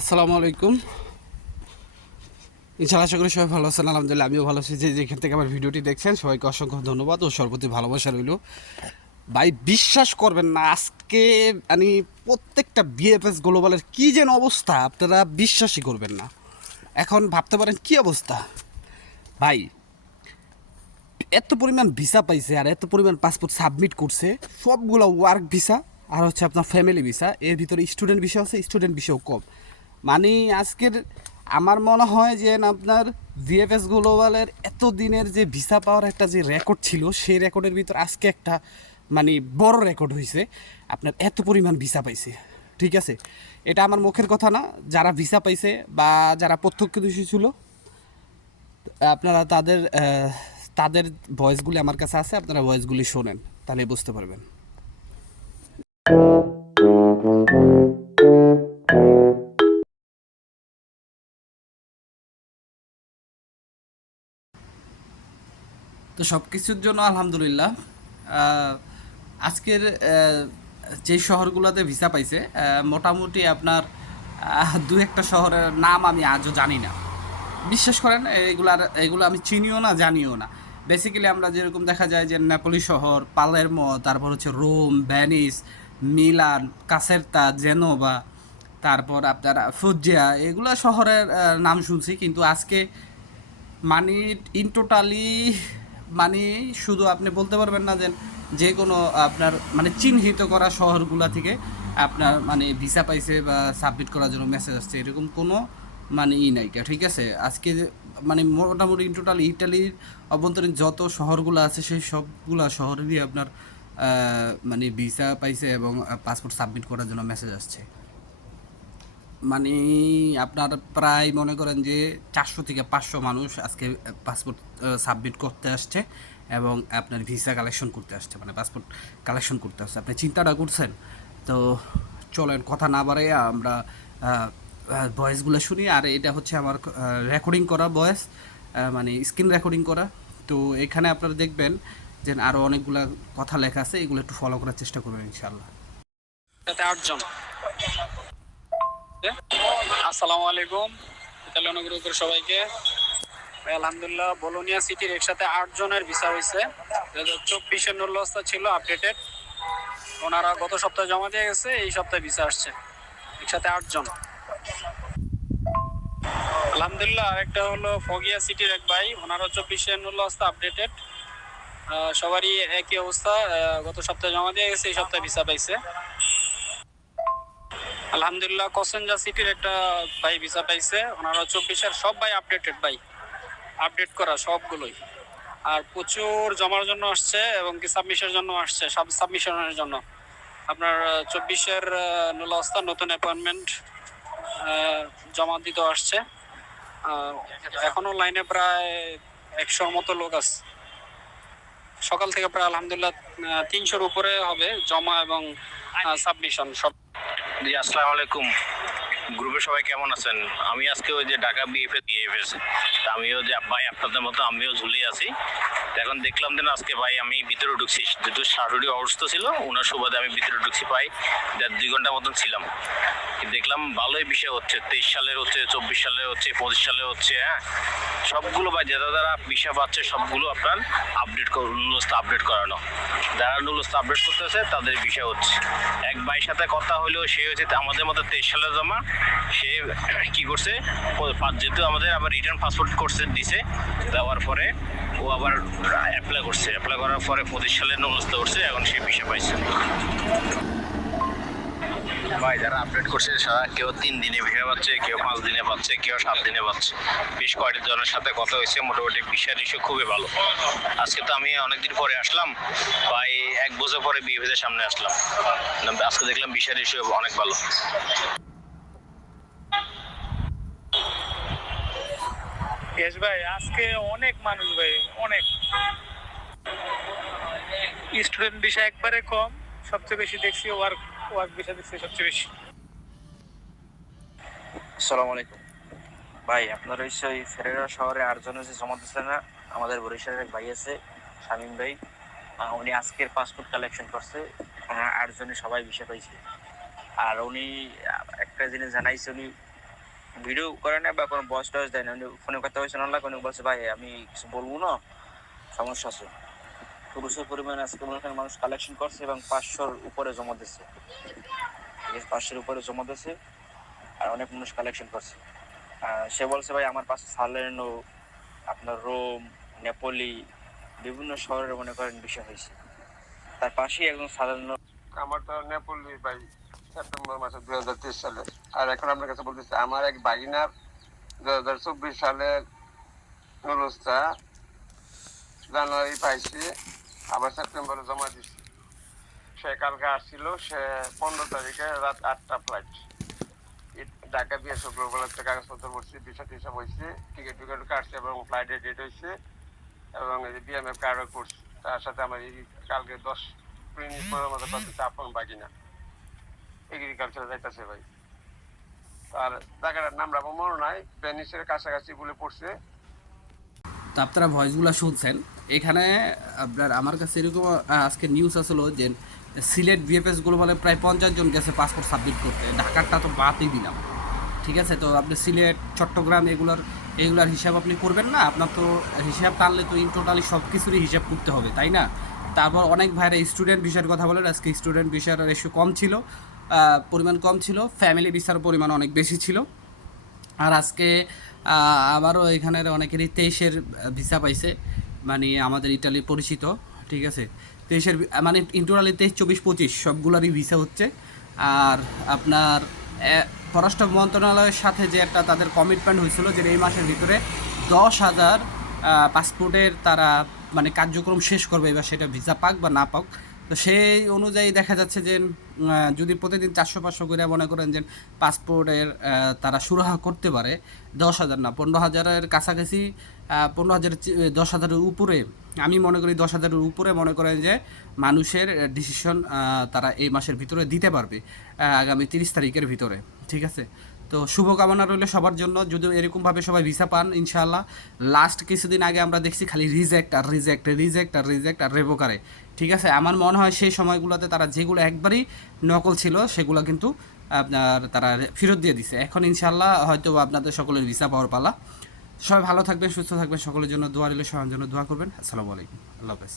আসসালামু আলাইকুম। ইনশাআল্লাহ আশা করি সবাই ভালো আছেন। আলহামদুলিল্লাহ আমিও ভালো আছি। যেখান থেকে আমার ভিডিওটি দেখছেন সবাইকে অসংখ্য ধন্যবাদ ও সর্বপ্রতি ভালোবাসা রইল। ভাই বিশ্বাস করবেন না, আজকে আমি প্রত্যেকটা বিএফএস গ্লোবালের কী যেন অবস্থা আপনারা বিশ্বাসই করবেন না। এখন ভাবতে পারেন কি অবস্থা ভাই, এত পরিমাণ ভিসা পাইছে আর এত পরিমাণ পাসপোর্ট সাবমিট করছে, সবগুলো ওয়ার্ক ভিসা আর হচ্ছে আপনার ফ্যামিলি ভিসা, এর ভিতরে স্টুডেন্ট ভিসা আছে, স্টুডেন্ট ভিসাও কম। মানে আজকের আমার মনে হয় যে আপনার ভিএফএস গ্লোবালের এত দিনের যে ভিসা পাওয়ার একটা যে রেকর্ড ছিল, সেই রেকর্ডের ভিতর আজকে একটা মানে বড় রেকর্ড হয়েছে। আপনার এত পরিমাণ ভিসা পাইছে, ঠিক আছে, এটা আমার মুখের কথা না। যারা ভিসা পাইছে বা যারা প্রত্যক্ষদর্শী ছিল, আপনারা তাদের তাদের ভয়েসগুলি আমার কাছে আছে, আপনারা ভয়েসগুলি শোনেন, তাহলে বুঝতে পারবেন। তো সব কিছুর জন্য আলহামদুলিল্লাহ। আজকের যে শহরগুলোতে ভিসা পাইছে, মোটামুটি আপনার দু একটা শহরের নাম আমি আজও জানি না। বিশ্বাস করেন, এগুলো আমি চিনিও না, জানিও না। বেসিক্যালি আমরা যেরকম দেখা যায় যে নেপোলি শহর, পালেরমো, তারপর হচ্ছে Rome, Venice, Milan, Caserta, Genova, তারপর আপনার ফুজিয়া, এগুলো শহরের নাম শুনছি, কিন্তু আজকে মানে ইন টোটালি মানে শুধু আপনি বলতে পারবেন না যে যে কোনো আপনার মানে চিহ্নিত করা শহরগুলা থেকে আপনার মানে ভিসা পাইছে বা সাবমিট করার জন্য মেসেজ আসছে, এরকম কোনো মানে নাই, ঠিক আছে। আজকে মানে মোটামুটি ইন টোটাল ইটালির অভ্যন্তরীণ যত শহরগুলো আছে সেই সবগুলা শহরেরই আপনার মানে ভিসা পাইছে এবং পাসপোর্ট সাবমিট করার জন্য মেসেজ আসছে। মানে আপনার প্রায় মনে করেন যে 400 থেকে 500 মানুষ আজকে পাসপোর্ট সাবমিট করতে আসছে এবং আপনার ভিসা কালেকশন করতে আসছে, মানে পাসপোর্ট কালেকশন করতে আসছে। আপনি চিন্তাটা করছেন? তো চলেন কথা না বাড়াইয়া আমরা ভয়েসগুলো শুনি। আর এটা হচ্ছে আমার রেকর্ডিং করা ভয়েস, মানে স্ক্রিন রেকর্ডিং করা। তো এখানে আপনারা দেখবেন যে আরও অনেকগুলো কথা লেখা আছে, এগুলো একটু ফলো করার চেষ্টা করবেন ইনশাল্লাহ। সাথে 8 জন। আসসালামু আলাইকুম ইতালিয়ানো গ্রুপের সবাইকে। আলহামদুলিল্লাহ বোলোনিয়া সিটির একসাথে 8 জনের ভিসা হয়েছে। 2024-এর নুল্লস্তা ছিল আপডেটেড, ওনারা গত সপ্তাহে জমা দিয়ে গেছে, এই সপ্তাহে ভিসা আসছে একসাথে 8 জন। আলহামদুলিল্লাহ। আরেকটা হলো ফগিয়া সিটির এক ভাই, ওনারও 24-এর নুল্লস্তা আপডেটেড, সবারই একই অবস্থা, গত সপ্তাহে জমা দিয়ে গেছে, এই সপ্তাহে ভিসা পাইছে। আলহামদুলিল্লাহ কসেনজা সিটির একটা ভাই ভিসা পাইছে, ওনারা 24-এর সব ভাই আপডেটেড, ভাই আপডেট করা সবগুলোই। আর প্রচুর জমার জন্য আসছে এবং কি সাবমিশনের জন্য আসছে, সব সাবমিশনের জন্য। আপনার 24-এর নুলাস্তা নতুন অ্যাপয়েন্টমেন্ট জমা দিতে আসছে। এখনো লাইনে প্রায় 100-র মতো লোক আছে। সকাল থেকে প্রায় আলহামদুলিল্লাহ 300-র উপরে হবে জমা এবং সাবমিশন সব। জি, আসসালামু আলাইকুম। গ্রুপে সবাই কেমন আছেন? আমি আজকে ওই যে ঢাকা বিএফএস আমিও যে ভাই আপনাদের মতো আমিও ঝুলে আছি। এখন দেখলাম যে আজকে ভাই আমি ভিতরে ঢুকছি, যেহেতু শাশুড়ি অসুস্থ ছিল, ওনার সুবাদে আমি ভিতরে ঢুকছি, প্রায় 1.5-2 ঘন্টা মতন ছিলাম। দেখলাম ভালোই বিষয় হচ্ছে, 23 সালের হচ্ছে, 24 সালের হচ্ছে, 25 সালে হচ্ছে। হ্যাঁ, সবগুলো ভাই যারা যারা বিষয় পাচ্ছে সবগুলো আপনার নুলস্তা আপডেট করানো। যারা নুলস্তা আপডেট করতেছে তাদের বিষয় হচ্ছে। এক ভাইয়ের সাথে কথা হলেও সে হচ্ছে আমাদের মতো 23 সালে জমা, সে কি করছে, যেহেতু আমাদের আবার রিটার্ন পাসপোর্ট কোর্সে দিছে, দেওয়ার পরে ও আবার অ্যাপ্লাই করছে, অ্যাপ্লাই করার পরে 25 সালে নুলস্তা করছে, এখন সে বিষয় পাইছে। ভাই যারা আপডেট করছে সারা কেউ 3 দিনে ভিসা পাচ্ছে, কেউ 5 দিনে পাচ্ছে, কেউ 7 দিনে পাচ্ছে। বেশ কয়েকটি জনের সাথে কথা হয়েছে, মোটামুটি ভিসার ইস্যু খুবই ভালো। আজকে তো আমি অনেকদিন পরে আসলাম, প্রায় 1 বছর পরে বিএফএস সামনে আসলাম, আজকে দেখলাম ভিসার ইস্যু অনেক ভালো। ইয়েস ভাই, আজকে অনেক মানুষ ভাই, অনেক স্টুডেন্ট ভিসা একবারে কম, সবচেয়ে বেশি দেখছি ওয়ার্ক ওয়ার্ক ভিসা দেখছি সবচেয়ে বেশি। আসসালামু আলাইকুম ভাই, আপনার হচ্ছে ওই ফেরেরা শহরে 8 জন হচ্ছে জমা দিচ্ছে না। আমাদের বরিশালের এক ভাই আছে, শামীম ভাই, উনি আজকের পাসপোর্ট কালেকশন করছে, 8 জনে সবাই ভিসা পাইছে। আর উনি একটা জিনিস জানাইছে, উনি ভিডিও করে না বা কোনো ভয়েস টয়েস দেয় না, উনি ফোনে কথা হয়েছে না, উনি বলছে ভাই আমি কিছু বলবো না, সমস্যা আছে। পুরুষের পরিমাণ আজকে মনে করেন মানুষ কালেকশন করছে এবং 500-র উপরে জমা দিচ্ছে, 500-র উপরে জমা দিচ্ছে, আর অনেক মানুষ কালেকশন করছে। সে বলছে ভাই আমার পাশে সালেনো, আপনার রোম, নেপোলি, বিভিন্ন শহরের মনে করেন বিষয় হয়েছে, তার পাশেই একজন সালেনো। আমার তো নেপোলি ভাই সেপ্টেম্বর মাসে 2023 সালে। আর এখন আপনার কাছে বলতেছি আমার এক ভাগিনার 2024 সালের নুরুসটা জানুয়ারি পাইছি, আবার সেপ্টেম্বরে জমা দিছি। সে কালকে আসছিল, সে 15 তারিখে রাত 8টা ফ্লাইট ঢাকা দিয়ে শুক্রবার থেকে কাগজপত্র করছি, ভিসা টিসা হয়েছে, টিকিট কাটছে এবং ফ্লাইটের ডেট হয়েছে এবং এই যে বিএমএফ কার্ডও করছি। তার সাথে আমার এই কালকে 10 মিনিট পরের মতো পাচ্ছি আপন বাগিনা এগ্রিকালচার যাইতেছে ভাই। আর জায়গাটার নাম রাখবো মনে নাই, ভেনিসের কাছাকাছি বলে পড়ছে। তো আপনারা ভয়েসগুলো শুনছেন। এখানে আপনার আমার কাছে এরকম আজকে নিউজ আসলো যে সিলেট ভিএফএসগুলো বলে প্রায় 50 জন গেছে পাসপোর্ট সাবমিট করতে, ঢাকারটা তো বাদই দিলাম। ঠিক আছে, তো আপনি সিলেট, চট্টগ্রাম এগুলার হিসাব আপনি করবেন না, আপনার তো হিসাব টানলে তো ইন টোটালি সব কিছুরই হিসাব করতে হবে, তাই না? তারপর অনেক ভাইরা স্টুডেন্ট ভিসার কথা বলেন, আজকে স্টুডেন্ট ভিসার রেশিও কম ছিল, পরিমাণ কম ছিল, ফ্যামিলি ভিসার পরিমাণ অনেক বেশি ছিল। আর আজকে আবারও এখানের অনেকেরই 23-এর ভিসা পাইছে, মানে আমাদের ইটালির পরিচিত। ঠিক আছে, 23-এর মানে ইন্টোটালি 23, 24, 25 সবগুলোরই ভিসা হচ্ছে। আর আপনার পররাষ্ট্র মন্ত্রণালয়ের সাথে যে একটা তাদের কমিটমেন্ট হয়েছিল যে এই মাসের ভিতরে 10,000 পাসপোর্টের তারা মানে কার্যক্রম শেষ করবে, এবার সেটা ভিসা পাক বা না পাক। তো সেই অনুযায়ী দেখা যাচ্ছে যে যদি প্রতিদিন 400-500 করে মনে করেন যে পাসপোর্টের তারা সুরাহা করতে পারে, 10,000 না 15,000-এর কাছাকাছি, 15,000, 10,000-এর উপরে, আমি মনে করি 10,000-এর উপরে মনে করেন যে মানুষের ডিসিশন তারা এই মাসের ভিতরে দিতে পারবে, আগামী 30 তারিখের ভিতরে। ঠিক আছে, তো শুভকামনা রইল সবার জন্য, যদি এরকমভাবে সবাই ভিসা পান ইনশাআল্লাহ। লাস্ট কিছুদিন আগে আমরা দেখছি খালি রিজেক্ট আর রিজেক্ট, রিজেক্ট আর রিজেক্ট আর রেভোকারে। ঠিক আছে, আমার মনে হয় সেই সময়গুলোতে তারা যেগুলো একবারই নকল ছিল সেগুলো কিন্তু আপনার তারা ফেরত দিয়ে দিছে। এখন ইনশাআল্লাহ হয়তো আপনাদের সকলের ভিসা পাওয়ার পালা। সবাই ভালো থাকবেন, সুস্থ থাকবেন, সকলের জন্য দোয়া রইল, সবার জন্য দোয়া করবেন। আসসালামু আলাইকুম, আল্লাহ হাফেজ।